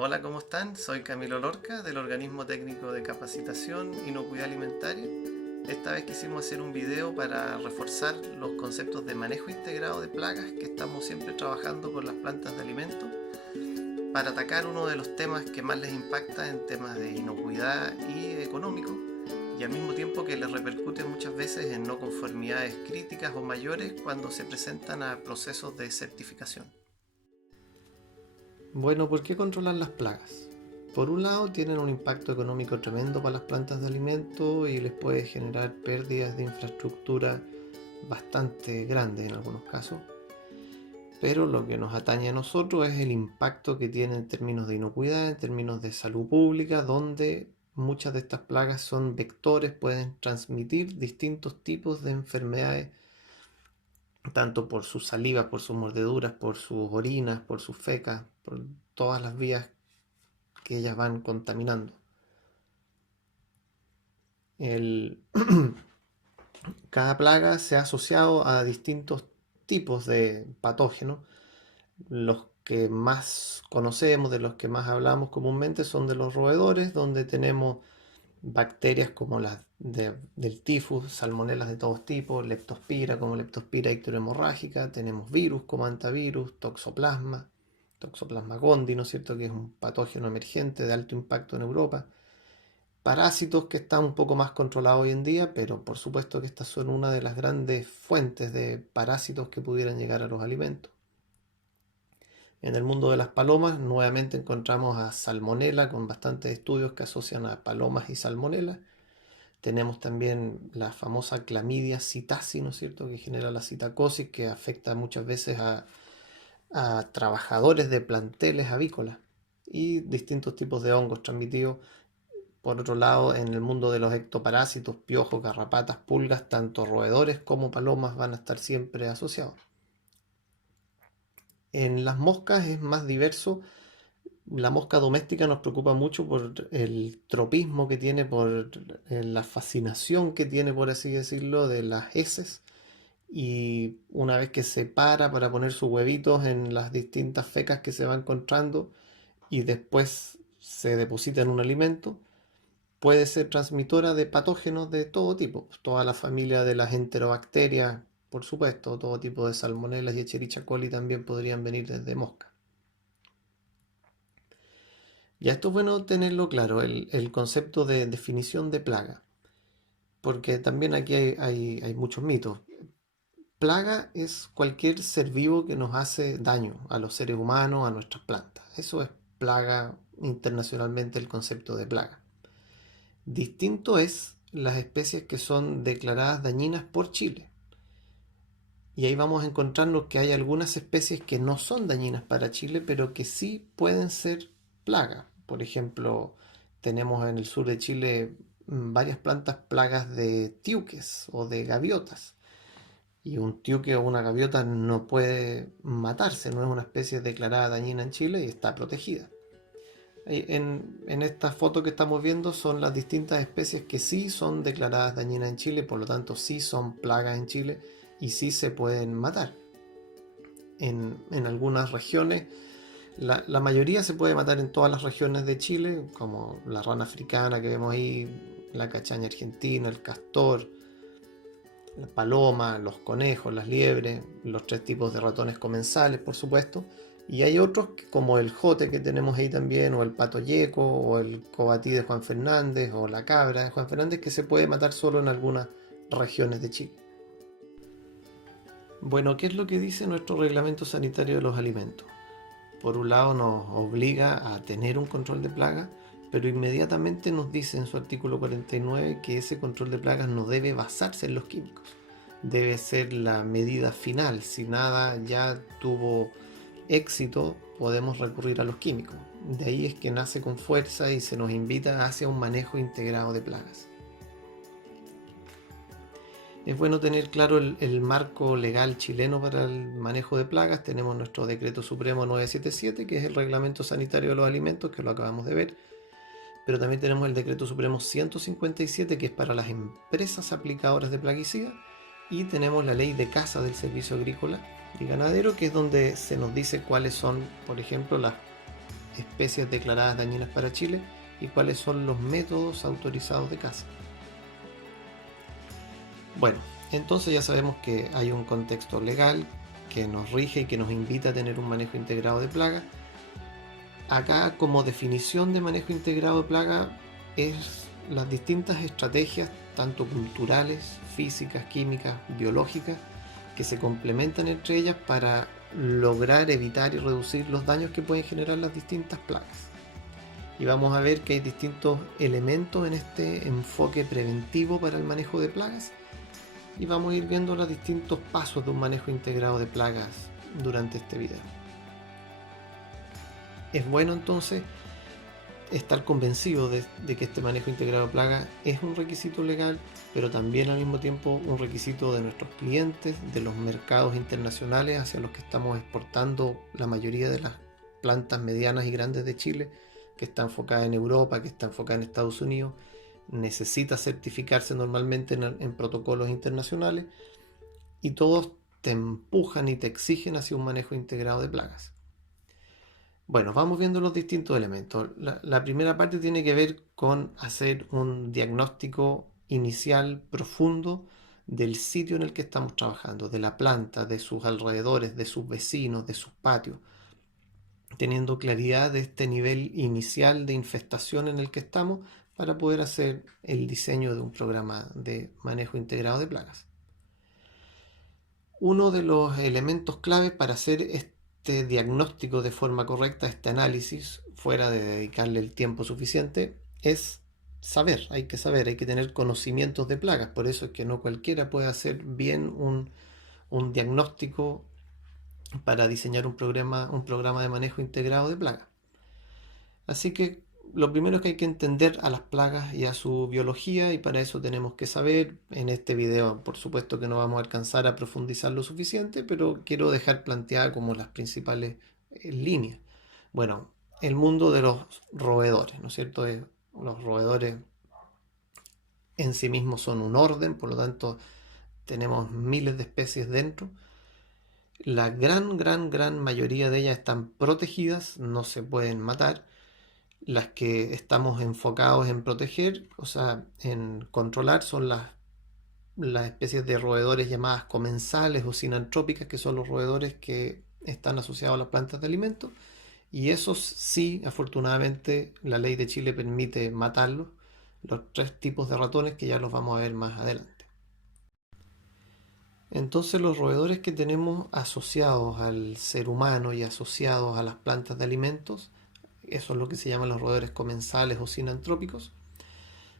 Hola, ¿cómo están? Soy Camilo Lorca del Organismo Técnico de Capacitación Inocuidad Alimentaria. Esta vez quisimos hacer un video para reforzar los conceptos de manejo integrado de plagas que estamos siempre trabajando con las plantas de alimentos para atacar uno de los temas que más les impacta en temas de inocuidad y económico, y al mismo tiempo que les repercute muchas veces en no conformidades críticas o mayores cuando se presentan a procesos de certificación. Bueno, ¿por qué controlar las plagas? Por un lado, tienen un impacto económico tremendo para las plantas de alimento y les puede generar pérdidas de infraestructura bastante grandes en algunos casos. Pero lo que nos atañe a nosotros es el impacto que tiene en términos de inocuidad, en términos de salud pública, donde muchas de estas plagas son vectores, pueden transmitir distintos tipos de enfermedades, tanto por sus salivas, por sus mordeduras, por sus orinas, por sus fecas, por todas las vías que ellas van contaminando. Cada plaga se ha asociado a distintos tipos de patógenos. Los que más conocemos, de los que más hablamos comúnmente, son de los roedores, donde tenemos bacterias como las del tifus, salmonelas de todos tipos, leptospira como leptospira icterohemorrágica, tenemos virus como hantavirus, toxoplasma gondii, ¿no es cierto?, que es un patógeno emergente de alto impacto en Europa. Parásitos que están un poco más controlados hoy en día, pero por supuesto que estas son una de las grandes fuentes de parásitos que pudieran llegar a los alimentos. En el mundo de las palomas, nuevamente encontramos a salmonela, con bastantes estudios que asocian a palomas y salmonela. Tenemos también la famosa clamidia psittaci, ¿no es cierto?, que genera la citacosis, que afecta muchas veces a trabajadores de planteles avícolas, y distintos tipos de hongos transmitidos. Por otro lado, en el mundo de los ectoparásitos, piojos, garrapatas, pulgas, tanto roedores como palomas van a estar siempre asociados. En las moscas es más diverso. La mosca doméstica nos preocupa mucho por el tropismo que tiene, por la fascinación que tiene, por así decirlo, de las heces. Y una vez que se para poner sus huevitos en las distintas fecas que se va encontrando y después se deposita en un alimento, puede ser transmitora de patógenos de todo tipo. Toda la familia de las enterobacterias, por supuesto, todo tipo de salmonelas y Escherichia coli también podrían venir desde mosca. Ya esto es bueno tenerlo claro, el concepto de definición de plaga, porque también aquí hay muchos mitos. Plaga es cualquier ser vivo que nos hace daño a los seres humanos, a nuestras plantas. Eso es plaga, internacionalmente el concepto de plaga. Distinto es las especies que son declaradas dañinas por Chile. Y ahí vamos a encontrarnos que hay algunas especies que no son dañinas para Chile, pero que sí pueden ser plaga. Por ejemplo, tenemos en el sur de Chile varias plantas plagas de tiuques o de gaviotas. Y un tiuque o una gaviota no puede matarse, no es una especie declarada dañina en Chile y está protegida. En esta foto que estamos viendo son las distintas especies que sí son declaradas dañinas en Chile, por lo tanto sí son plagas en Chile y sí se pueden matar. En algunas regiones, la mayoría se puede matar en todas las regiones de Chile, como la rana africana que vemos ahí, la cachaña argentina, el castor, la paloma, los conejos, las liebres, los 3 tipos de ratones comensales, por supuesto. Y hay otros como el jote que tenemos ahí también, o el pato yeco, o el cobatí de Juan Fernández, o la cabra de Juan Fernández, que se puede matar solo en algunas regiones de Chile. Bueno, ¿qué es lo que dice nuestro reglamento sanitario de los alimentos? Por un lado nos obliga a tener un control de plagas, pero inmediatamente nos dice en su artículo 49 que ese control de plagas no debe basarse en los químicos. Debe ser la medida final. Si nada ya tuvo éxito, podemos recurrir a los químicos. De ahí es que nace con fuerza y se nos invita hacia un manejo integrado de plagas. Es bueno tener claro el marco legal chileno para el manejo de plagas. Tenemos nuestro Decreto Supremo 977, que es el Reglamento Sanitario de los Alimentos, que lo acabamos de ver. Pero también tenemos el Decreto Supremo 157, que es para las empresas aplicadoras de plaguicidas. Y tenemos la Ley de Caza del Servicio Agrícola y Ganadero, que es donde se nos dice cuáles son, por ejemplo, las especies declaradas dañinas para Chile y cuáles son los métodos autorizados de caza. Bueno, entonces ya sabemos que hay un contexto legal que nos rige y que nos invita a tener un manejo integrado de plagas. Acá, como definición de manejo integrado de plaga, es las distintas estrategias, tanto culturales, físicas, químicas, biológicas, que se complementan entre ellas para lograr evitar y reducir los daños que pueden generar las distintas plagas. Y vamos a ver que hay distintos elementos en este enfoque preventivo para el manejo de plagas, y vamos a ir viendo los distintos pasos de un manejo integrado de plagas durante este video. Es bueno entonces estar convencido de que este manejo integrado de plagas es un requisito legal, pero también al mismo tiempo un requisito de nuestros clientes, de los mercados internacionales hacia los que estamos exportando la mayoría de las plantas medianas y grandes de Chile, que está enfocada en Europa, que está enfocada en Estados Unidos. Necesita certificarse normalmente en protocolos internacionales, y todos te empujan y te exigen hacia un manejo integrado de plagas. Bueno, vamos viendo los distintos elementos. La primera parte tiene que ver con hacer un diagnóstico inicial profundo del sitio en el que estamos trabajando, de la planta, de sus alrededores, de sus vecinos, de sus patios, teniendo claridad de este nivel inicial de infestación en el que estamos para poder hacer el diseño de un programa de manejo integrado de plagas. Uno de los elementos clave para hacer este diagnóstico de forma correcta, este análisis, fuera de dedicarle el tiempo suficiente, es saber, hay que tener conocimientos de plagas. Por eso es que no cualquiera puede hacer bien un diagnóstico para diseñar un programa de manejo integrado de plagas. Así que lo primero es que hay que entender a las plagas y a su biología, y para eso tenemos que saber, en este video por supuesto que no vamos a alcanzar a profundizar lo suficiente, pero quiero dejar planteadas como las principales líneas. Bueno, el mundo de los roedores, ¿no es cierto? Los roedores en sí mismos son un orden, por lo tanto tenemos miles de especies dentro. La gran mayoría de ellas están protegidas, no se pueden matar. Las que estamos enfocados en proteger, o sea, en controlar, son las especies de roedores llamadas comensales o sinantrópicas, que son los roedores que están asociados a las plantas de alimentos. Y esos sí, afortunadamente, la ley de Chile permite matarlos, los 3 tipos de ratones que ya los vamos a ver más adelante. Entonces, los roedores que tenemos asociados al ser humano y asociados a las plantas de alimentos, eso es lo que se llaman los roedores comensales o sinantrópicos,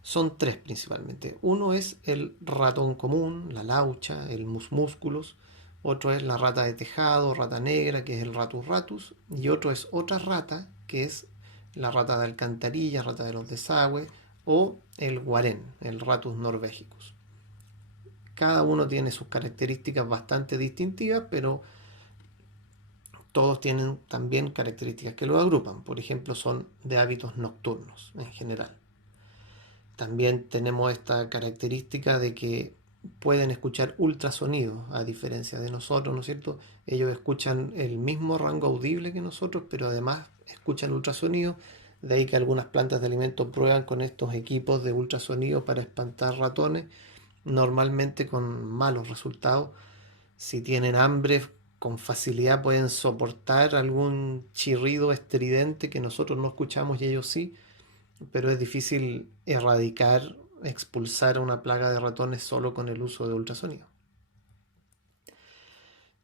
son 3 principalmente. Uno es el ratón común, la laucha, el musmúsculos. Otro es la rata de tejado, rata negra, que es el ratus ratus. Y otro es otra rata, que es la rata de alcantarilla, rata de los desagües, o el guarén, el ratus norvegicus. Cada uno tiene sus características bastante distintivas, pero todos tienen también características que lo agrupan. Por ejemplo, son de hábitos nocturnos en general. También tenemos esta característica de que pueden escuchar ultrasonidos, a diferencia de nosotros, ¿no es cierto? Ellos escuchan el mismo rango audible que nosotros, pero además escuchan ultrasonidos. De ahí que algunas plantas de alimentos prueban con estos equipos de ultrasonido para espantar ratones, normalmente con malos resultados. Si tienen hambre, con facilidad pueden soportar algún chirrido estridente que nosotros no escuchamos y ellos sí, pero es difícil erradicar, expulsar a una plaga de ratones solo con el uso de ultrasonido.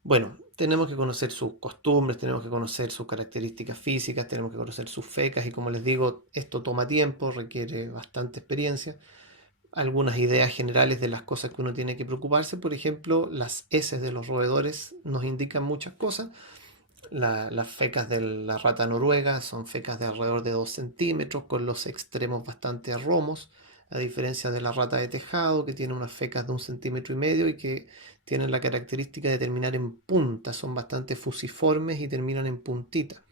Bueno, tenemos que conocer sus costumbres, tenemos que conocer sus características físicas, tenemos que conocer sus fecas, y como les digo, esto toma tiempo, requiere bastante experiencia. Algunas ideas generales de las cosas que uno tiene que preocuparse: por ejemplo, las heces de los roedores nos indican muchas cosas. Las fecas de la rata noruega son fecas de alrededor de 2 centímetros, con los extremos bastante romos, a diferencia de la rata de tejado, que tiene unas fecas de 1,5 centímetros y que tienen la característica de terminar en punta, son bastante fusiformes y terminan en puntita,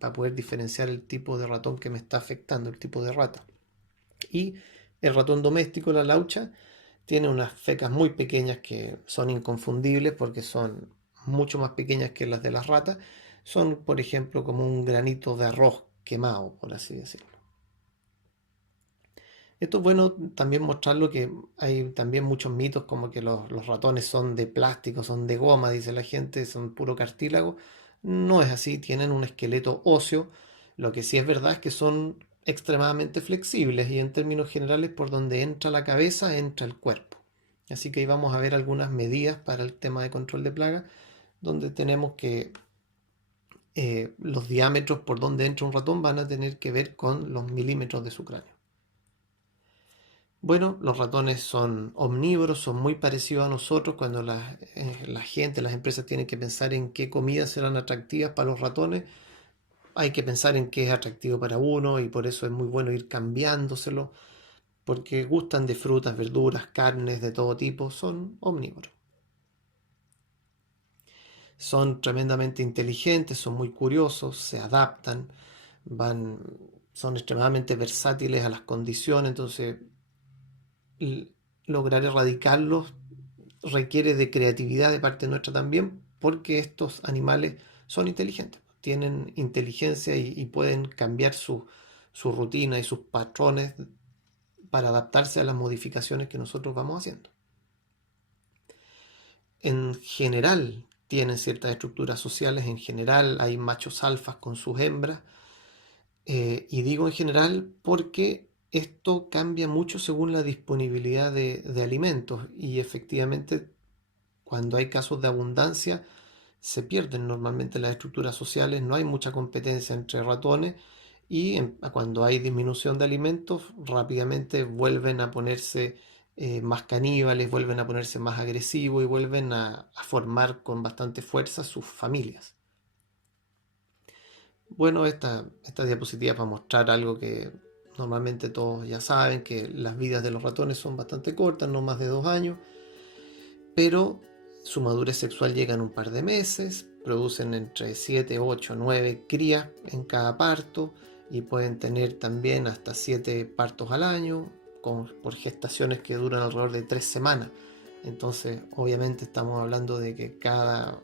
para poder diferenciar el tipo de ratón que me está afectando, el tipo de rata. Y el ratón doméstico, la laucha, tiene unas fecas muy pequeñas que son inconfundibles porque son mucho más pequeñas que las de las ratas. Son, por ejemplo, como un granito de arroz quemado, por así decirlo. Esto es bueno también mostrarlo que hay también muchos mitos como que los ratones son de plástico, son de goma, dice la gente, son puro cartílago. No es así, tienen un esqueleto óseo. Lo que sí es verdad es que son extremadamente flexibles y en términos generales por donde entra la cabeza entra el cuerpo. Así que ahí vamos a ver algunas medidas para el tema de control de plaga, donde tenemos que los diámetros por donde entra un ratón van a tener que ver con los milímetros de su cráneo. Bueno, los ratones son omnívoros, son muy parecidos a nosotros. Cuando la gente, las empresas tienen que pensar en qué comidas serán atractivas para los ratones, hay que pensar en qué es atractivo para uno y por eso es muy bueno ir cambiándoselo, porque gustan de frutas, verduras, carnes de todo tipo, son omnívoros. Son tremendamente inteligentes, son muy curiosos, se adaptan, van, son extremadamente versátiles a las condiciones, entonces lograr erradicarlos requiere de creatividad de parte nuestra también, porque estos animales son inteligentes, tienen inteligencia y pueden cambiar su rutina y sus patrones para adaptarse a las modificaciones que nosotros vamos haciendo. En general tienen ciertas estructuras sociales, en general hay machos alfas con sus hembras, y digo en general porque esto cambia mucho según la disponibilidad de alimentos y efectivamente cuando hay casos de abundancia se pierden normalmente las estructuras sociales, no hay mucha competencia entre ratones y cuando hay disminución de alimentos rápidamente vuelven a ponerse más caníbales, vuelven a ponerse más agresivos y vuelven a formar con bastante fuerza sus familias. Bueno, esta diapositiva para mostrar algo que normalmente todos ya saben, que las vidas de los ratones son bastante cortas, no más de 2 años, pero su madurez sexual llega en un par de meses, producen entre 7, 8, 9 crías en cada parto y pueden tener también hasta 7 partos al año por gestaciones que duran alrededor de 3 semanas. Entonces, obviamente estamos hablando de que cada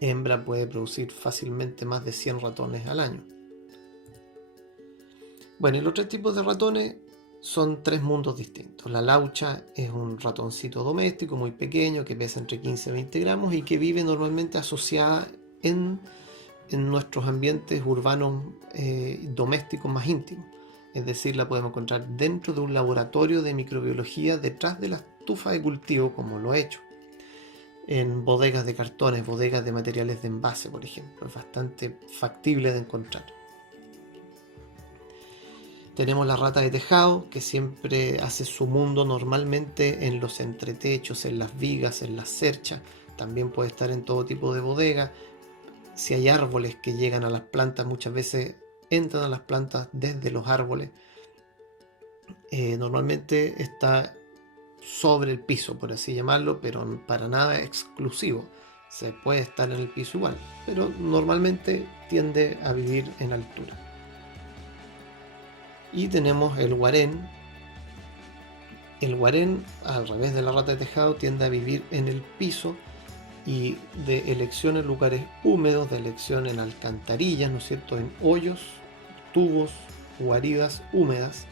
hembra puede producir fácilmente más de 100 ratones al año. Bueno, y los tres tipos de ratones son tres mundos distintos. La laucha es un ratoncito doméstico muy pequeño que pesa entre 15 y 20 gramos y que vive normalmente asociada en nuestros ambientes urbanos domésticos más íntimos. Es decir, la podemos encontrar dentro de un laboratorio de microbiología detrás de la estufa de cultivo, como lo he hecho. En bodegas de cartones, bodegas de materiales de envase, por ejemplo. Es bastante factible de encontrar. Tenemos la rata de tejado, que siempre hace su mundo normalmente en los entretechos, en las vigas, en las cerchas. También puede estar en todo tipo de bodega. Si hay árboles que llegan a las plantas, muchas veces entran a las plantas desde los árboles. Normalmente está sobre el piso, por así llamarlo, pero para nada exclusivo. Se puede estar en el piso igual, pero normalmente tiende a vivir en altura. Y tenemos el guarén. El guarén, al revés de la rata de tejado, tiende a vivir en el piso y de elección en lugares húmedos, de elección en alcantarillas, ¿no es cierto?, en hoyos, tubos, guaridas húmedas.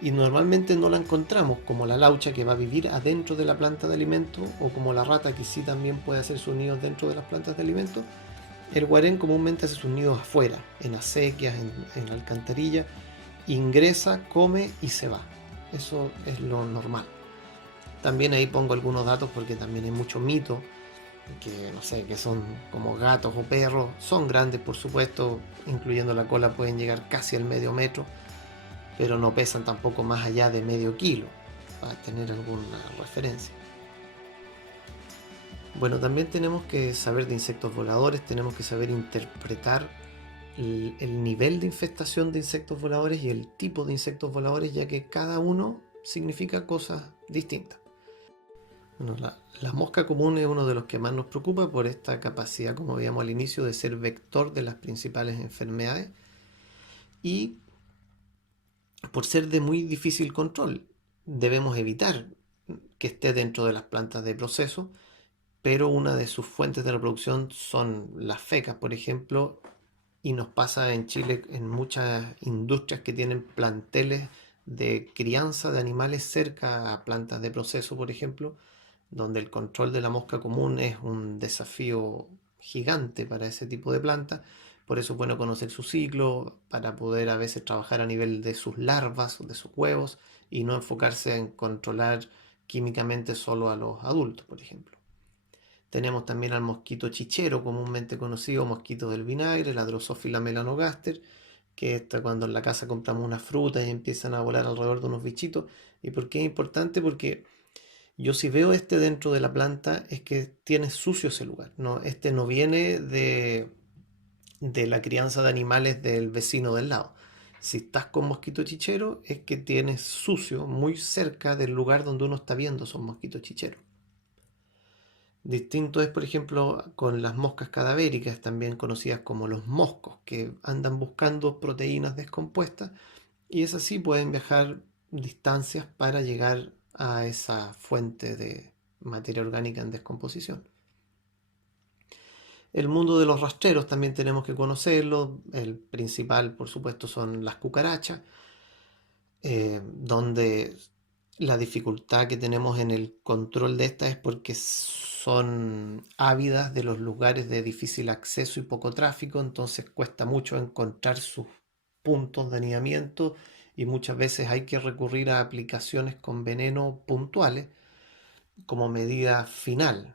Y normalmente no la encontramos como la laucha que va a vivir adentro de la planta de alimento o como la rata que sí también puede hacer sus nidos dentro de las plantas de alimento. El guarén comúnmente hace sus nidos afuera, en acequias, en alcantarillas, ingresa, come y se va. Eso es lo normal. También ahí pongo algunos datos porque también hay mucho mito que no sé, que son como gatos o perros, son grandes por supuesto, incluyendo la cola pueden llegar casi al medio metro, pero no pesan tampoco más allá de medio kilo, para tener alguna referencia. Bueno, también tenemos que saber de insectos voladores, tenemos que saber interpretar el nivel de infestación de insectos voladores y el tipo de insectos voladores, ya que cada uno significa cosas distintas. Bueno, la mosca común es uno de los que más nos preocupa por esta capacidad, como veíamos al inicio, de ser vector de las principales enfermedades y por ser de muy difícil control. Debemos evitar que esté dentro de las plantas de proceso, pero una de sus fuentes de reproducción son las fecas, por ejemplo, y nos pasa en Chile en muchas industrias que tienen planteles de crianza de animales cerca a plantas de proceso, por ejemplo, donde el control de la mosca común es un desafío gigante para ese tipo de planta. Por eso es bueno conocer su ciclo, para poder a veces trabajar a nivel de sus larvas, de sus huevos, y no enfocarse en controlar químicamente solo a los adultos, por ejemplo. Tenemos también al mosquito chichero, comúnmente conocido mosquito del vinagre, la Drosophila melanogaster, que está cuando en la casa compramos unas frutas y empiezan a volar alrededor de unos bichitos. ¿Y por qué es importante? Porque yo si veo este dentro de la planta es que tiene sucio ese lugar. No, este no viene de la crianza de animales del vecino del lado. Si estás con mosquito chichero es que tienes sucio muy cerca del lugar donde uno está viendo esos mosquitos chicheros. Distinto es, por ejemplo, con las moscas cadavéricas, también conocidas como los moscos, que andan buscando proteínas descompuestas y es así pueden viajar distancias para llegar a esa fuente de materia orgánica en descomposición. El mundo de los rastreros también tenemos que conocerlo. El principal, por supuesto, son las cucarachas, donde la dificultad que tenemos en el control de estas es porque son ávidas de los lugares de difícil acceso y poco tráfico, entonces cuesta mucho encontrar sus puntos de anidamiento y muchas veces hay que recurrir a aplicaciones con veneno puntuales como medida final,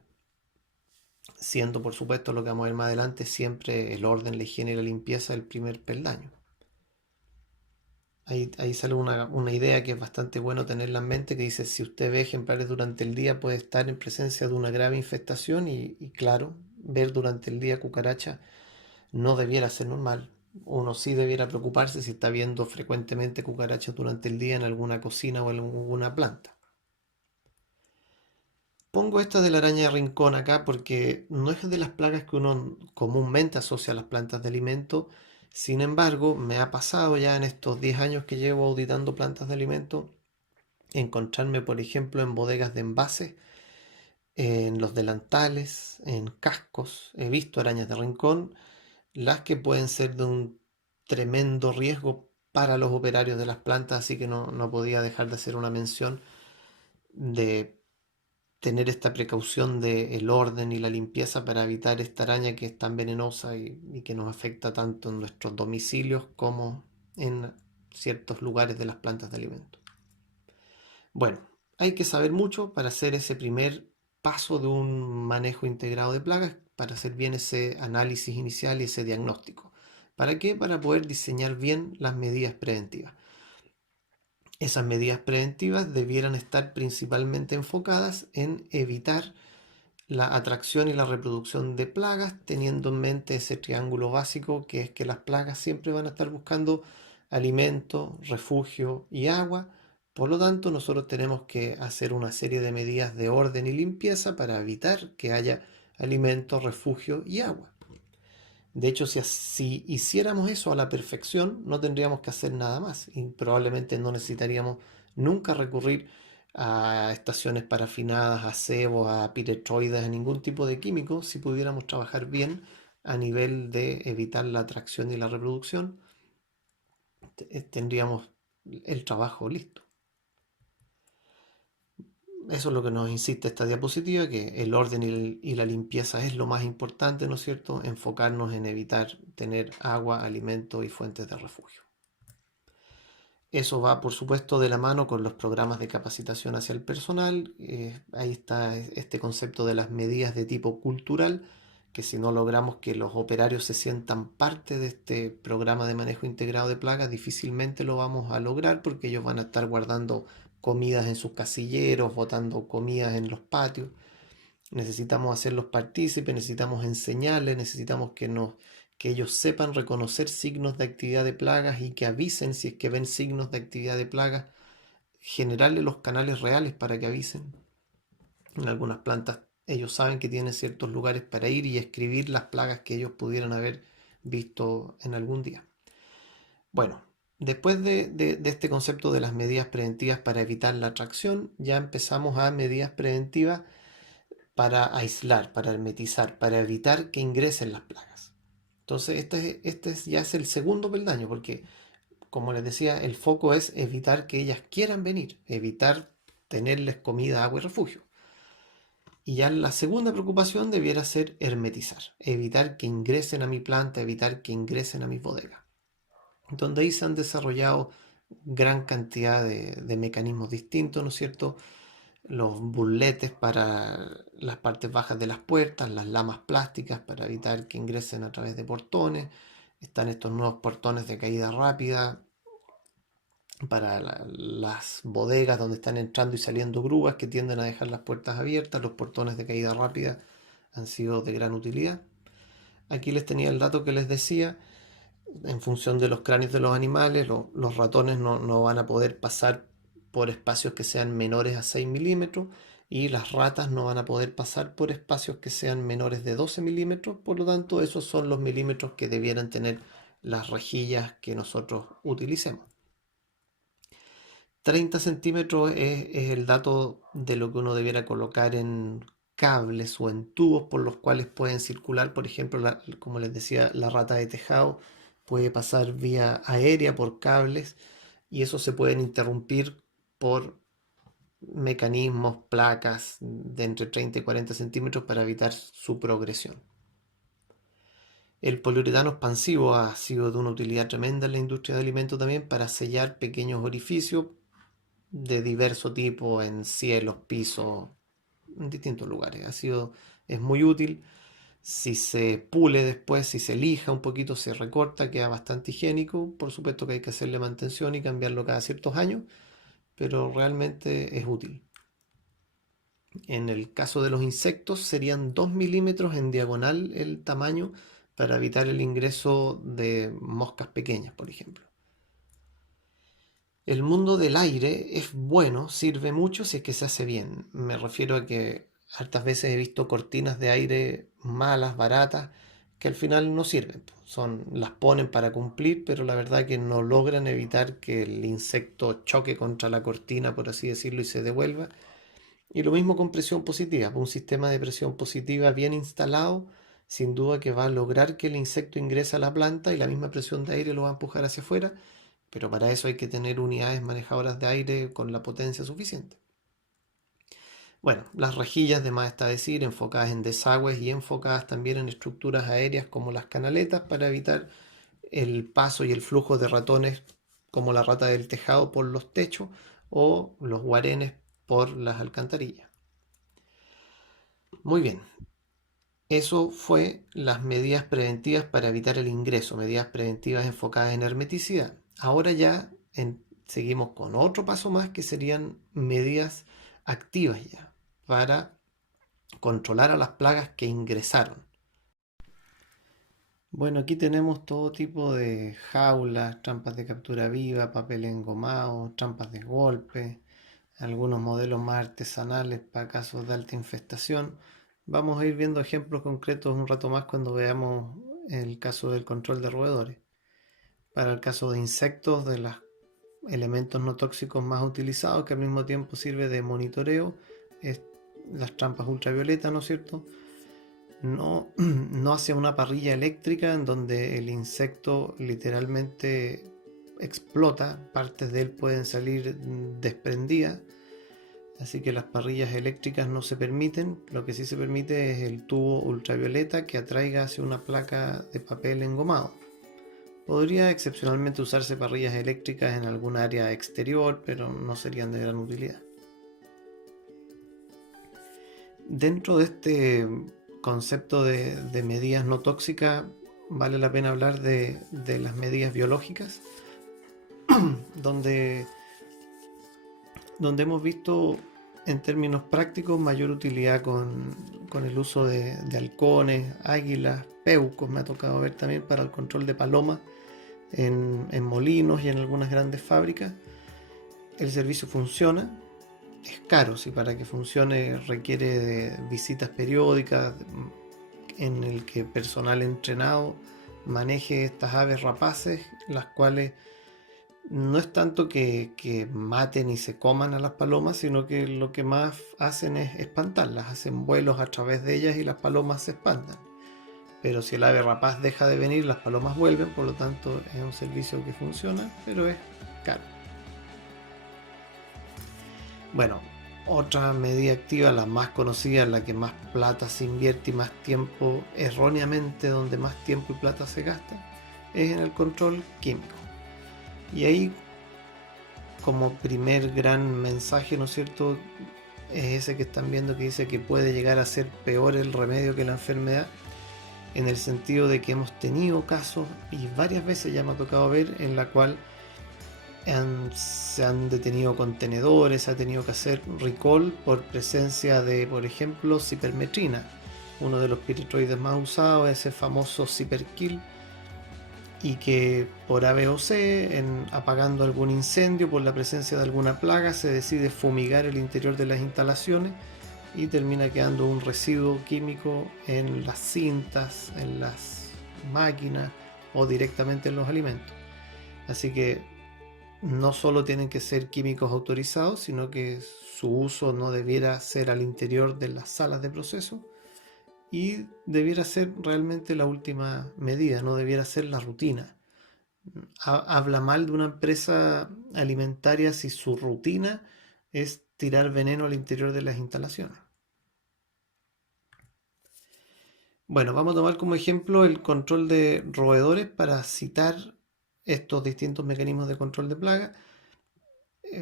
siendo por supuesto lo que vamos a ver más adelante siempre el orden, la higiene y la limpieza el primer peldaño. Ahí sale una idea que es bastante bueno tenerla en mente, que dice, si usted ve ejemplares durante el día puede estar en presencia de una grave infestación y claro, ver durante el día cucaracha no debiera ser normal. Uno sí debiera preocuparse si está viendo frecuentemente cucarachas durante el día en alguna cocina o en alguna planta. Pongo esta de la araña de rincón acá porque no es de las plagas que uno comúnmente asocia a las plantas de alimento. Sin embargo, me ha pasado ya en estos 10 años que llevo auditando plantas de alimento, encontrarme, por ejemplo, en bodegas de envases, en los delantales, en cascos. He visto arañas de rincón, las que pueden ser de un tremendo riesgo para los operarios de las plantas, así que no podía dejar de hacer una mención de tener esta precaución del orden y la limpieza para evitar esta araña que es tan venenosa y que nos afecta tanto en nuestros domicilios como en ciertos lugares de las plantas de alimento. Bueno, hay que saber mucho para hacer ese primer paso de un manejo integrado de plagas, para hacer bien ese análisis inicial y ese diagnóstico. ¿Para qué? Para poder diseñar bien las medidas preventivas. Esas medidas preventivas debieran estar principalmente enfocadas en evitar la atracción y la reproducción de plagas, teniendo en mente ese triángulo básico que es que las plagas siempre van a estar buscando alimento, refugio y agua. Por lo tanto, nosotros tenemos que hacer una serie de medidas de orden y limpieza para evitar que haya alimento, refugio y agua. De hecho, si hiciéramos eso a la perfección, no tendríamos que hacer nada más y probablemente no necesitaríamos nunca recurrir a estaciones parafinadas, a sebo, a piretroides, a ningún tipo de químico, si pudiéramos trabajar bien a nivel de evitar la atracción y la reproducción, tendríamos el trabajo listo. Eso es lo que nos insiste esta diapositiva, que el orden y la limpieza es lo más importante, ¿no es cierto? Enfocarnos en evitar tener agua, alimento y fuentes de refugio. Eso va, por supuesto, de la mano con los programas de capacitación hacia el personal. Ahí está este concepto de las medidas de tipo cultural, que si no logramos que los operarios se sientan parte de este programa de manejo integrado de plagas, difícilmente lo vamos a lograr porque ellos van a estar guardando comidas en sus casilleros, botando comidas en los patios. Necesitamos hacerlos partícipes, necesitamos enseñarles, necesitamos que ellos sepan reconocer signos de actividad de plagas y que avisen si es que ven signos de actividad de plagas, generarle los canales reales para que avisen. En algunas plantas ellos saben que tienen ciertos lugares para ir y escribir las plagas que ellos pudieran haber visto en algún día. Bueno, después de este concepto de las medidas preventivas para evitar la atracción, ya empezamos a medidas preventivas para aislar, para hermetizar, para evitar que ingresen las plagas. Entonces, ya es el segundo peldaño, porque, como les decía, el foco es evitar que ellas quieran venir, evitar tenerles comida, agua y refugio. Y ya la segunda preocupación debiera ser hermetizar, evitar que ingresen a mi planta, evitar que ingresen a mis bodegas. Donde ahí se han desarrollado gran cantidad de mecanismos distintos, ¿no es cierto? Los burletes para las partes bajas de las puertas, las lamas plásticas para evitar que ingresen a través de portones, están estos nuevos portones de caída rápida para las bodegas donde están entrando y saliendo grúas que tienden a dejar las puertas abiertas. Los portones de caída rápida han sido de gran utilidad. Aquí les tenía el dato que les decía. En función de los cráneos de los animales, los ratones no van a poder pasar por espacios que sean menores a 6 milímetros y las ratas no van a poder pasar por espacios que sean menores de 12 milímetros. Por lo tanto, esos son los milímetros que debieran tener las rejillas que nosotros utilicemos. 30 centímetros es el dato de lo que uno debiera colocar en cables o en tubos por los cuales pueden circular. Por ejemplo, como les decía, la rata de tejado puede pasar vía aérea por cables y eso se pueden interrumpir por mecanismos, placas de entre 30 y 40 centímetros para evitar su progresión. El poliuretano expansivo ha sido de una utilidad tremenda en la industria de alimentos también para sellar pequeños orificios de diverso tipo en cielos, pisos, en distintos lugares. Es muy útil. Si se pule después, si se lija un poquito, se recorta, queda bastante higiénico. Por supuesto que hay que hacerle mantención y cambiarlo cada ciertos años, pero realmente es útil. En el caso de los insectos serían 2 milímetros en diagonal el tamaño para evitar el ingreso de moscas pequeñas, por ejemplo. El mundo del aire es bueno, sirve mucho si es que se hace bien. Me refiero a que hartas veces he visto cortinas de aire malas, baratas, que al final no sirven. Las ponen para cumplir, pero la verdad que no logran evitar que el insecto choque contra la cortina, por así decirlo, y se devuelva. Y lo mismo con presión positiva. Un sistema de presión positiva bien instalado, sin duda que va a lograr que el insecto ingrese a la planta y la misma presión de aire lo va a empujar hacia afuera, pero para eso hay que tener unidades manejadoras de aire con la potencia suficiente. Bueno, las rejillas, de más está decir, enfocadas en desagües y enfocadas también en estructuras aéreas como las canaletas para evitar el paso y el flujo de ratones como la rata del tejado por los techos o los guarenes por las alcantarillas. Muy bien, eso fue las medidas preventivas para evitar el ingreso, medidas preventivas enfocadas en hermeticidad. Ahora ya seguimos con otro paso más que serían medidas activas ya para controlar a las plagas que ingresaron. Bueno, aquí tenemos todo tipo de jaulas, trampas de captura viva, papel engomado, trampas de golpe, algunos modelos más artesanales para casos de alta infestación. Vamos a ir viendo ejemplos concretos un rato más cuando veamos el caso del control de roedores. Para el caso de insectos, de los elementos no tóxicos más utilizados, que al mismo tiempo sirve de monitoreo, es las trampas ultravioletas, ¿no es cierto? No, no hacia una parrilla eléctrica en donde el insecto literalmente explota, partes de él pueden salir desprendidas, así que las parrillas eléctricas no se permiten. Lo que sí se permite es el tubo ultravioleta que atraiga hacia una placa de papel engomado. Podría excepcionalmente usarse parrillas eléctricas en algún área exterior, pero no serían de gran utilidad. Dentro de este concepto de medidas no tóxicas, vale la pena hablar de las medidas biológicas, donde hemos visto en términos prácticos mayor utilidad con el uso de halcones, águilas, peucos, me ha tocado ver también para el control de palomas en molinos y en algunas grandes fábricas. El servicio funciona, es caro, si para que funcione requiere de visitas periódicas en el que personal entrenado maneje estas aves rapaces, las cuales no es tanto que maten y se coman a las palomas, sino que lo que más hacen es espantarlas, hacen vuelos a través de ellas y las palomas se espantan. pero si el ave rapaz deja de venir, las palomas vuelven, por lo tanto es un servicio que funciona, pero es caro. Bueno, otra medida activa, la más conocida, la que más plata se invierte y más tiempo, erróneamente donde más tiempo y plata se gasta, es en el control químico. Y ahí, como primer gran mensaje, ¿no es cierto?, es ese que están viendo, que dice que puede llegar a ser peor el remedio que la enfermedad, en el sentido de que hemos tenido casos, y varias veces ya me ha tocado ver, en la cual se han detenido contenedores, se ha tenido que hacer recall por presencia de, por ejemplo, cipermetrina. Uno de los piritroides más usados es el famoso ciperkill, y que por A, B o C, apagando algún incendio, por la presencia de alguna plaga, se decide fumigar el interior de las instalaciones y termina quedando un residuo químico en las cintas, en las máquinas o directamente en los alimentos. Así que no solo tienen que ser químicos autorizados, sino que su uso no debiera ser al interior de las salas de proceso y debiera ser realmente la última medida, no debiera ser la rutina. Habla mal de una empresa alimentaria si su rutina es tirar veneno al interior de las instalaciones. Bueno, vamos a tomar como ejemplo el control de roedores para citar estos distintos mecanismos de control de plaga.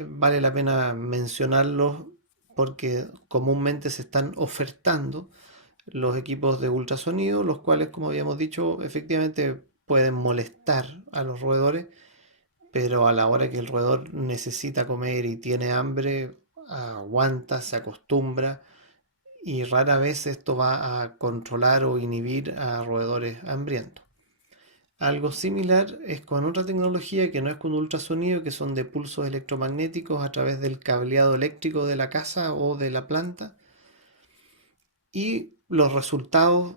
Vale la pena mencionarlos porque comúnmente se están ofertando los equipos de ultrasonido, los cuales, como habíamos dicho, efectivamente pueden molestar a los roedores, pero a la hora que el roedor necesita comer y tiene hambre, aguanta, se acostumbra, y rara vez esto va a controlar o inhibir a roedores hambrientos. Algo similar es con otra tecnología que no es con ultrasonido, que son de pulsos electromagnéticos a través del cableado eléctrico de la casa o de la planta, y los resultados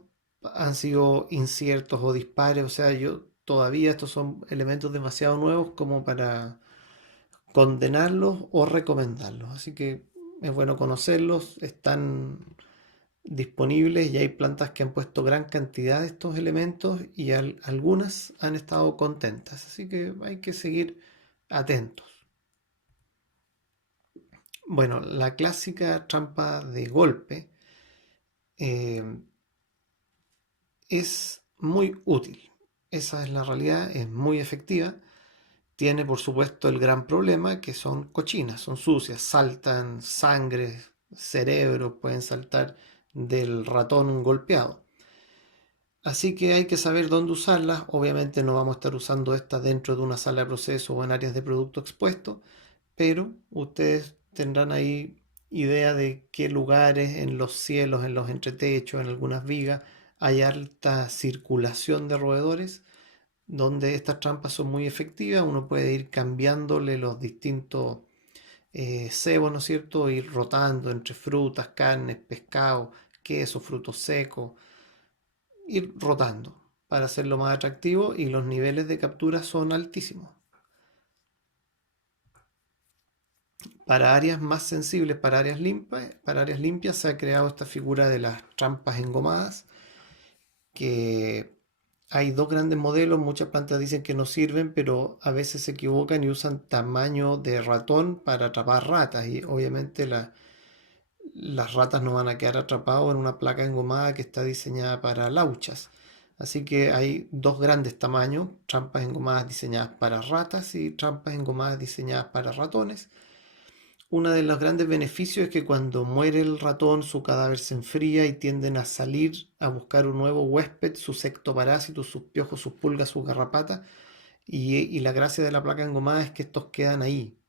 han sido inciertos o dispares. O sea, yo todavía estos son elementos demasiado nuevos como para condenarlos o recomendarlos. Así que es bueno conocerlos, están disponibles y hay plantas que han puesto gran cantidad de estos elementos y algunas han estado contentas. Así que hay que seguir atentos. Bueno, la clásica trampa de golpe eh, es muy útil. Esa es la realidad, es muy efectiva. Tiene por supuesto el gran problema que son cochinas, son sucias, saltan sangre, cerebros, pueden saltar del ratón golpeado. Así que hay que saber dónde usarlas. Obviamente no vamos a estar usando estas dentro de una sala de proceso o en áreas de producto expuesto, pero ustedes tendrán ahí idea de qué lugares en los cielos, en los entretechos, en algunas vigas, hay alta circulación de roedores, donde estas trampas son muy efectivas. Uno puede ir cambiándole los distintos cebos, ¿no es cierto? Ir rotando entre frutas, carnes, pescado, queso, frutos secos, ir rotando para hacerlo más atractivo, y los niveles de captura son altísimos. Para áreas más sensibles, para áreas limpias se ha creado esta figura de las trampas engomadas, que hay dos grandes modelos. Muchas plantas dicen que no sirven, pero a veces se equivocan y usan tamaño de ratón para atrapar ratas, y obviamente las ratas no van a quedar atrapadas en una placa engomada que está diseñada para lauchas. Así que hay dos grandes tamaños: trampas engomadas diseñadas para ratas y trampas engomadas diseñadas para ratones. Uno de los grandes beneficios es que cuando muere el ratón, su cadáver se enfría y tienden a salir a buscar un nuevo huésped, sus ectoparásitos, sus piojos, sus pulgas, sus garrapatas, y la gracia de la placa engomada es que estos quedan ahí.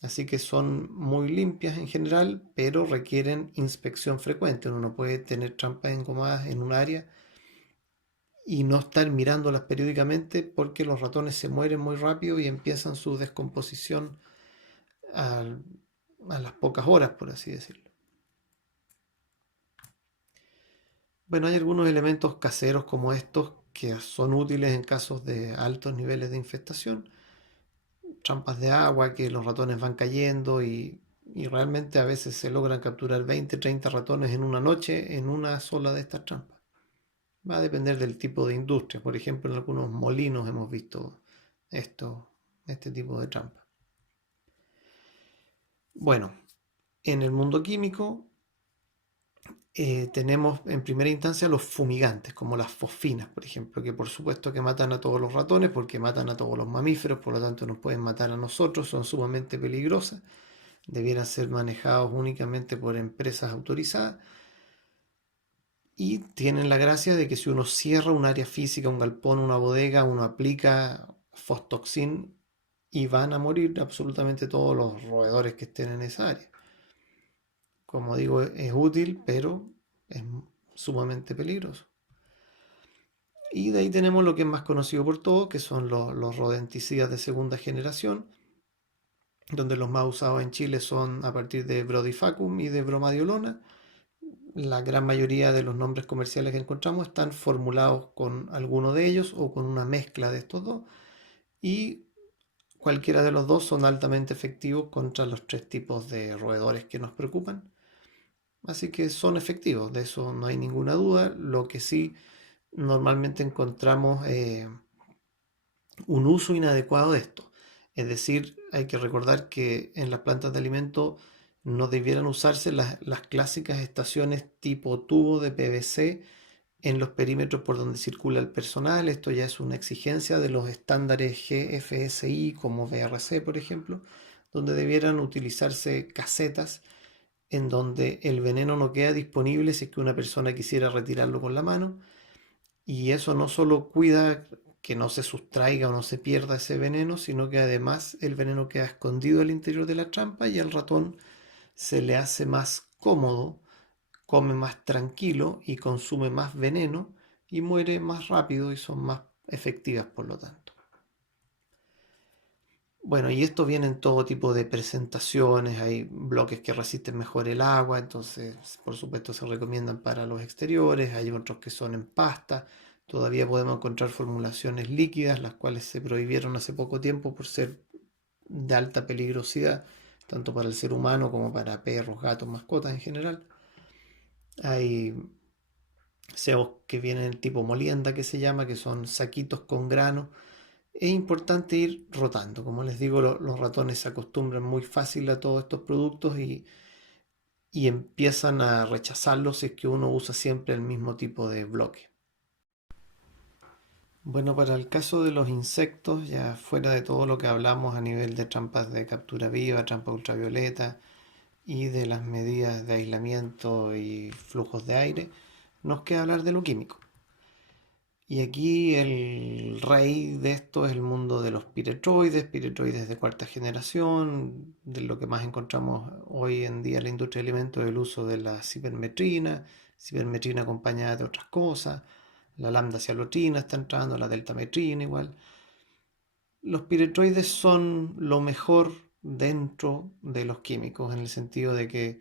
Así que son muy limpias en general, pero requieren inspección frecuente. Uno no puede tener trampas engomadas en un área y no estar mirándolas periódicamente, porque los ratones se mueren muy rápido y empiezan su descomposición al a las pocas horas, por así decirlo. Bueno, hay algunos elementos caseros como estos que son útiles en casos de altos niveles de infestación. Trampas de agua, que los ratones van cayendo, y realmente a veces se logran capturar 20, 30 ratones en una noche en una sola de estas trampas. Va a depender del tipo de industria. Por ejemplo, en algunos molinos hemos visto este tipo de trampa. Bueno, en el mundo químico tenemos en primera instancia los fumigantes, como las fosfinas, por ejemplo, que por supuesto que matan a todos los ratones porque matan a todos los mamíferos, por lo tanto nos pueden matar a nosotros, son sumamente peligrosas, debieran ser manejados únicamente por empresas autorizadas y tienen la gracia de que si uno cierra un área física, un galpón, una bodega, uno aplica Fostoxin y van a morir absolutamente todos los roedores que estén en esa área. Como digo, es útil, pero es sumamente peligroso. Y de ahí tenemos lo que es más conocido por todos, que son los rodenticidas de segunda generación, donde los más usados en Chile son a partir de Brodifacoum y de Bromadiolona. La gran mayoría de los nombres comerciales que encontramos están formulados con alguno de ellos o con una mezcla de estos dos, y cualquiera de los dos son altamente efectivos contra los tres tipos de roedores que nos preocupan. Así que son efectivos, de eso no hay ninguna duda. Lo que sí normalmente encontramos un uso inadecuado de esto. Es decir, hay que recordar que en las plantas de alimento no debieran usarse las clásicas estaciones tipo tubo de PVC en los perímetros por donde circula el personal. Esto ya es una exigencia de los estándares GFSI como VRC, por ejemplo, donde debieran utilizarse casetas en donde el veneno no queda disponible si es que una persona quisiera retirarlo con la mano. Y eso no solo cuida que no se sustraiga o no se pierda ese veneno, sino que además el veneno queda escondido al interior de la trampa y al ratón se le hace más cómodo, come más tranquilo y consume más veneno y muere más rápido y son más efectivas por lo tanto. Bueno, y esto viene en todo tipo de presentaciones, hay bloques que resisten mejor el agua, entonces por supuesto se recomiendan para los exteriores, hay otros que son en pasta, todavía podemos encontrar formulaciones líquidas, las cuales se prohibieron hace poco tiempo por ser de alta peligrosidad, tanto para el ser humano como para perros, gatos, mascotas en general. Hay cebos que vienen tipo molienda que se llama, que son saquitos con grano. Es importante ir rotando. Como les digo, los ratones se acostumbran muy fácil a todos estos productos y empiezan a rechazarlos si es que uno usa siempre el mismo tipo de bloque. Bueno, para el caso de los insectos, ya fuera de todo lo que hablamos a nivel de trampas de captura viva, trampa ultravioleta y de las medidas de aislamiento y flujos de aire, nos queda hablar de lo químico. Y aquí el rey de esto es el mundo de los piretroides de cuarta generación, de lo que más encontramos hoy en día en la industria de alimentos, el uso de la cipermetrina acompañada de otras cosas, la lambda-cialotrina está entrando, la deltametrina igual. Los piretroides son lo mejor dentro de los químicos, en el sentido de que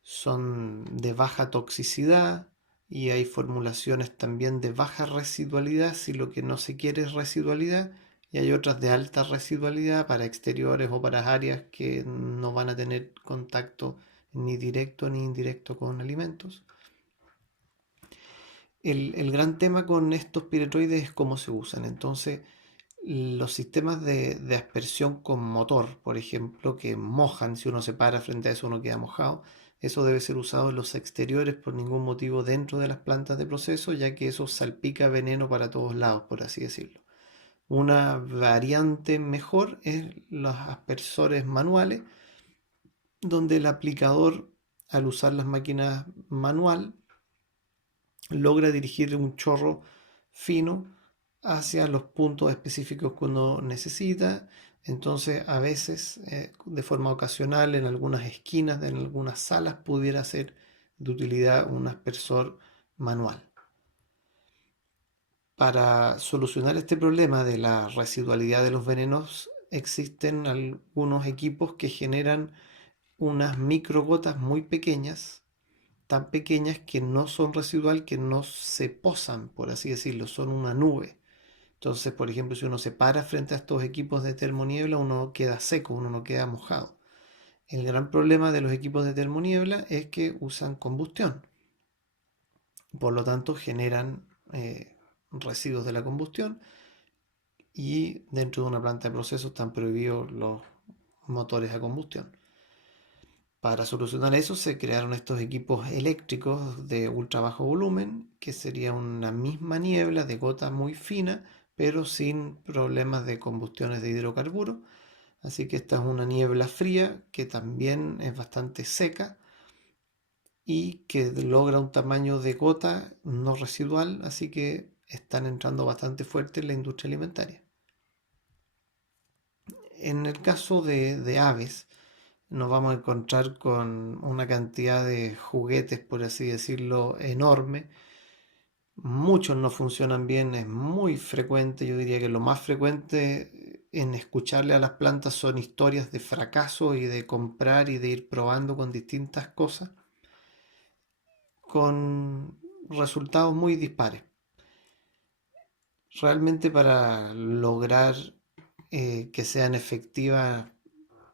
son de baja toxicidad y hay formulaciones también de baja residualidad si lo que no se quiere es residualidad, y hay otras de alta residualidad para exteriores o para áreas que no van a tener contacto ni directo ni indirecto con alimentos. El gran tema con estos piretroides es cómo se usan. Entonces, los sistemas de aspersión con motor, por ejemplo, que mojan, si uno se para frente a eso uno queda mojado, eso debe ser usado en los exteriores por ningún motivo dentro de las plantas de proceso, ya que eso salpica veneno para todos lados, por así decirlo. Una variante mejor es los aspersores manuales, donde el aplicador, al usar las máquinas manual, logra dirigir un chorro fino hacia los puntos específicos que uno necesita. Entonces, a veces, de forma ocasional, en algunas esquinas, en algunas salas, pudiera ser de utilidad un aspersor manual. Para solucionar este problema de la residualidad de los venenos, existen algunos equipos que generan unas microgotas muy pequeñas, tan pequeñas que no son residual, que no se posan, por así decirlo, son una nube. Entonces, por ejemplo, si uno se para frente a estos equipos de termoniebla, uno queda seco, uno no queda mojado. El gran problema de los equipos de termoniebla es que usan combustión. Por lo tanto, generan residuos de la combustión, y dentro de una planta de proceso están prohibidos los motores a combustión. Para solucionar eso se crearon estos equipos eléctricos de ultra bajo volumen, que sería una misma niebla de gota muy fina, pero sin problemas de combustiones de hidrocarburos. Así que esta es una niebla fría que también es bastante seca y que logra un tamaño de gota no residual, así que están entrando bastante fuerte en la industria alimentaria. En el caso de aves, nos vamos a encontrar con una cantidad de juguetes, por así decirlo, enorme. Muchos no funcionan bien, es muy frecuente, yo diría que lo más frecuente en escucharle a las plantas son historias de fracaso y de comprar y de ir probando con distintas cosas, con resultados muy dispares. Realmente para lograr que sean efectivas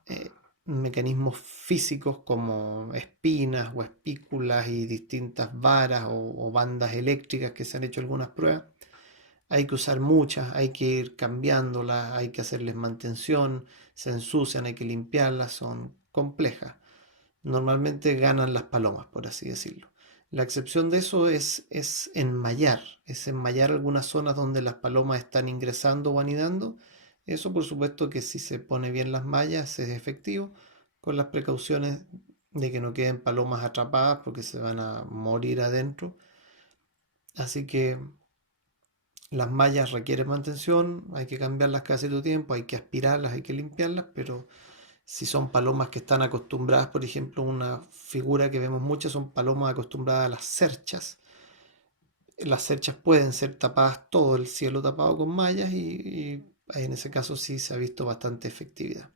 eh, mecanismos físicos como espinas o espículas y distintas varas o bandas eléctricas que se han hecho algunas pruebas, hay que usar muchas, hay que ir cambiándolas, hay que hacerles mantención, se ensucian, hay que limpiarlas, son complejas. Normalmente ganan las palomas, por así decirlo. La excepción de eso es enmallar algunas zonas donde las palomas están ingresando o anidando. Eso por supuesto que si se pone bien las mallas es efectivo, con las precauciones de que no queden palomas atrapadas porque se van a morir adentro. Así que las mallas requieren mantención, hay que cambiarlas cada cierto tiempo, hay que aspirarlas, hay que limpiarlas, pero si son palomas que están acostumbradas, por ejemplo, una figura que vemos muchas son palomas acostumbradas a las cerchas. Las cerchas pueden ser tapadas, todo el cielo tapado con mallas y en ese caso sí se ha visto bastante efectividad.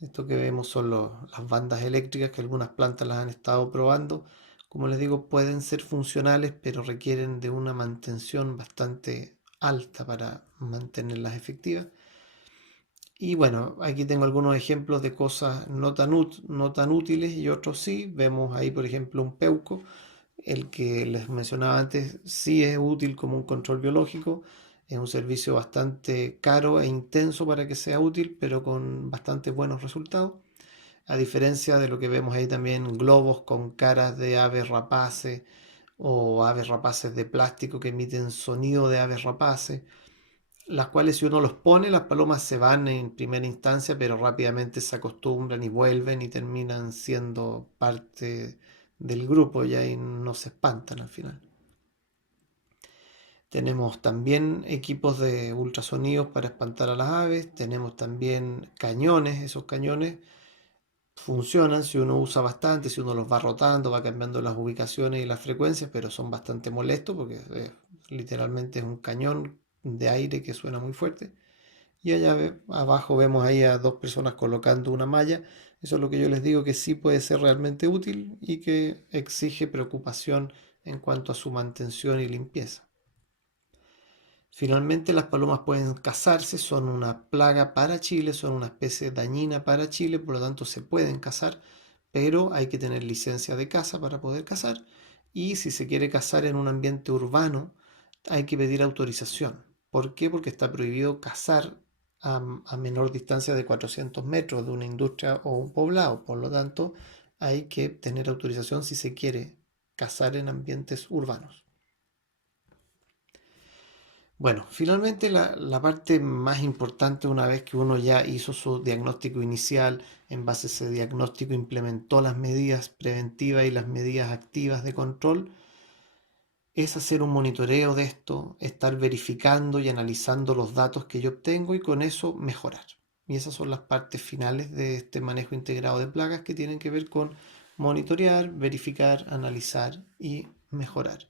Esto que vemos son las bandas eléctricas que algunas plantas las han estado probando. Como les digo, pueden ser funcionales, pero requieren de una mantención bastante alta para mantenerlas efectivas. Y bueno, aquí tengo algunos ejemplos de cosas no tan útiles y otros sí. Vemos ahí, por ejemplo, un peuco. El que les mencionaba antes sí es útil como un control biológico. Es un servicio bastante caro e intenso para que sea útil, pero con bastante buenos resultados. A diferencia de lo que vemos ahí también, globos con caras de aves rapaces o aves rapaces de plástico que emiten sonido de aves rapaces, las cuales si uno los pone, las palomas se van en primera instancia, pero rápidamente se acostumbran y vuelven y terminan siendo parte del grupo y ahí no se espantan al final. Tenemos también equipos de ultrasonidos para espantar a las aves, tenemos también cañones, esos cañones funcionan si uno usa bastante, si uno los va rotando, va cambiando las ubicaciones y las frecuencias, pero son bastante molestos porque literalmente es un cañón de aire que suena muy fuerte. Y allá abajo vemos ahí a dos personas colocando una malla. Eso es lo que yo les digo que sí puede ser realmente útil y que exige preocupación en cuanto a su mantención y limpieza. Finalmente, las palomas pueden cazarse, son una plaga para Chile, son una especie dañina para Chile, por lo tanto se pueden cazar, pero hay que tener licencia de caza para poder cazar. Y si se quiere cazar en un ambiente urbano, hay que pedir autorización. ¿Por qué? Porque está prohibido cazar a menor distancia de 400 metros de una industria o un poblado. Por lo tanto, hay que tener autorización si se quiere cazar en ambientes urbanos. Bueno, finalmente la parte más importante, una vez que uno ya hizo su diagnóstico inicial, en base a ese diagnóstico implementó las medidas preventivas y las medidas activas de control, es hacer un monitoreo de esto, estar verificando y analizando los datos que yo obtengo y con eso mejorar. Y esas son las partes finales de este manejo integrado de plagas que tienen que ver con monitorear, verificar, analizar y mejorar.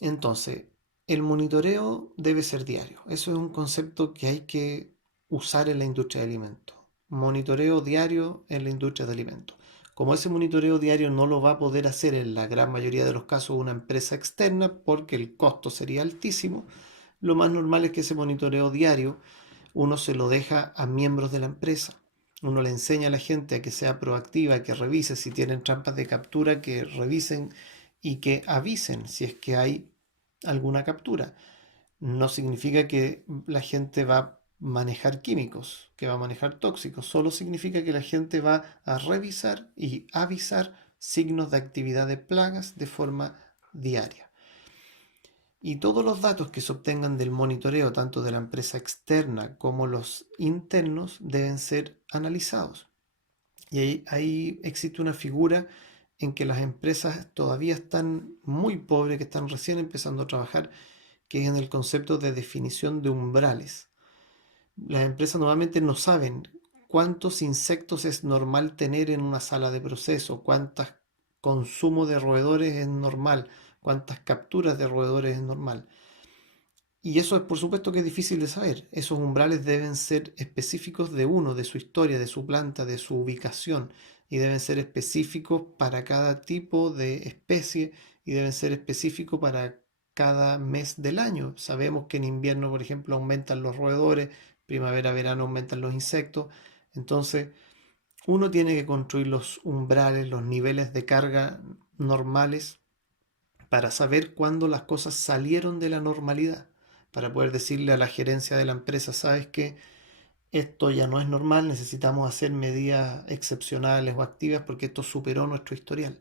Entonces, el monitoreo debe ser diario. Eso es un concepto que hay que usar en la industria de alimentos. Monitoreo diario en la industria de alimentos. Como ese monitoreo diario no lo va a poder hacer en la gran mayoría de los casos una empresa externa porque el costo sería altísimo, lo más normal es que ese monitoreo diario uno se lo deja a miembros de la empresa. Uno le enseña a la gente a que sea proactiva, que revise si tienen trampas de captura, que revisen y que avisen si es que hay alguna captura. No significa que la gente va a manejar químicos, que va a manejar tóxicos, solo significa que la gente va a revisar y avisar signos de actividad de plagas de forma diaria. Y todos los datos que se obtengan del monitoreo, tanto de la empresa externa como los internos, deben ser analizados. Y ahí existe una figura en que las empresas todavía están muy pobres, que están recién empezando a trabajar, que es en el concepto de definición de umbrales. Las empresas normalmente no saben cuántos insectos es normal tener en una sala de proceso, cuántos consumo de roedores es normal, cuántas capturas de roedores es normal. Y eso por supuesto que es difícil de saber. Esos umbrales deben ser específicos de uno, de su historia, de su planta, de su ubicación, y deben ser específicos para cada tipo de especie y deben ser específicos para cada mes del año. Sabemos que en invierno, por ejemplo, aumentan los roedores, primavera, verano aumentan los insectos. Entonces, uno tiene que construir los umbrales, los niveles de carga normales para saber cuándo las cosas salieron de la normalidad, para poder decirle a la gerencia de la empresa, sabes que esto ya no es normal, necesitamos hacer medidas excepcionales o activas porque esto superó nuestro historial.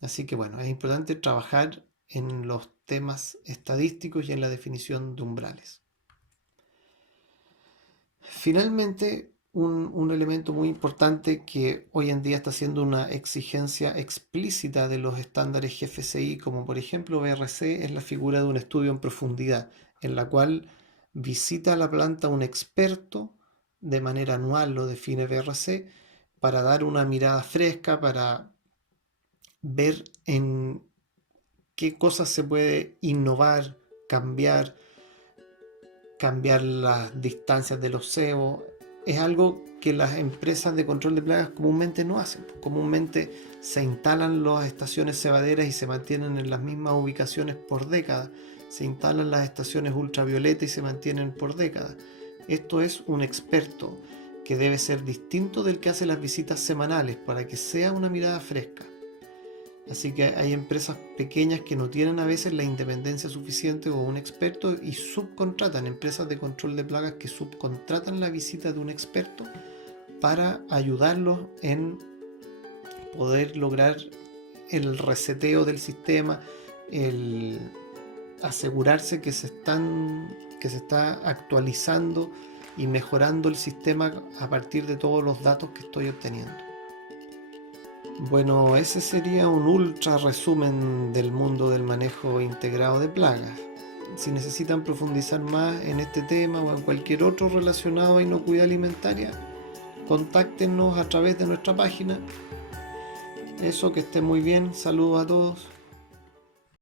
Así que bueno, es importante trabajar en los temas estadísticos y en la definición de umbrales. Finalmente, un elemento muy importante que hoy en día está siendo una exigencia explícita de los estándares GFCI, como por ejemplo BRC, es la figura de un estudio en profundidad, en la cual visita la planta un experto de manera anual, lo define BRC, para dar una mirada fresca, para ver en qué cosas se puede innovar, cambiar las distancias de los cebos. Es algo que las empresas de control de plagas comúnmente no hacen. Comúnmente se instalan las estaciones cebaderas y se mantienen en las mismas ubicaciones por décadas. Se instalan las estaciones ultravioleta y se mantienen por décadas. Esto es un experto que debe ser distinto del que hace las visitas semanales para que sea una mirada fresca. Así que hay empresas pequeñas que no tienen a veces la independencia suficiente o un experto y subcontratan, empresas de control de plagas que subcontratan la visita de un experto para ayudarlos en poder lograr el reseteo del sistema, el asegurarse que se está actualizando y mejorando el sistema a partir de todos los datos que estoy obteniendo. Bueno, ese sería un ultra resumen del mundo del manejo integrado de plagas. Si necesitan profundizar más en este tema o en cualquier otro relacionado a inocuidad alimentaria, contáctenos a través de nuestra página. Eso, que esté muy bien. Saludos a todos.